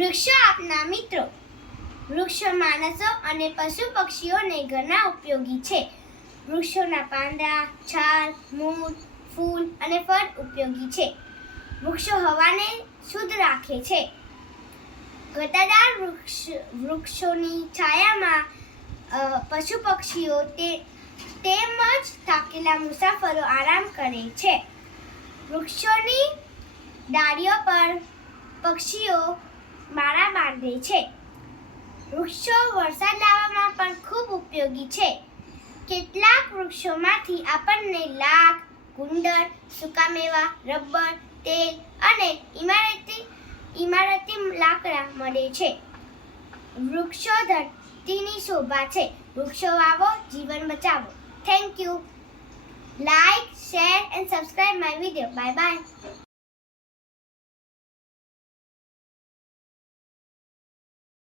વૃક્ષો આપના મિત્રો. વૃક્ષો માણસો અને પશુ પક્ષીઓને ઘણા ઉપયોગી છે. વૃક્ષોના પાંદડા, છાલ મૂળ ફૂલ અને ફળ ઉપયોગી છે. વૃક્ષો હવાને શુદ્ધ રાખે છે. ઘટાદાર વૃક્ષ, વૃક્ષોની છાયામાં પશુ પક્ષીઓ તે, તેમજ થાકેલા મુસાફરો આરામ કરે છે. વૃક્ષોની ડાળીઓ પર પક્ષીઓ માળા બાંધે છે. વૃક્ષો વરસાદ લાવવામાં પણ ખૂબ ઉપયોગી છે. કેટલાક વૃક્ષોમાંથી આપણને લાખ, ગુંદર સુકામેવા રબર, તેલ અને ઇમારતી ઇમારતી લાકડા મળે છે. વૃક્ષો ધરતીની શોભા છે. વૃક્ષો વાવો, જીવન બચાવો. Thank you like share and subscribe my video bye bye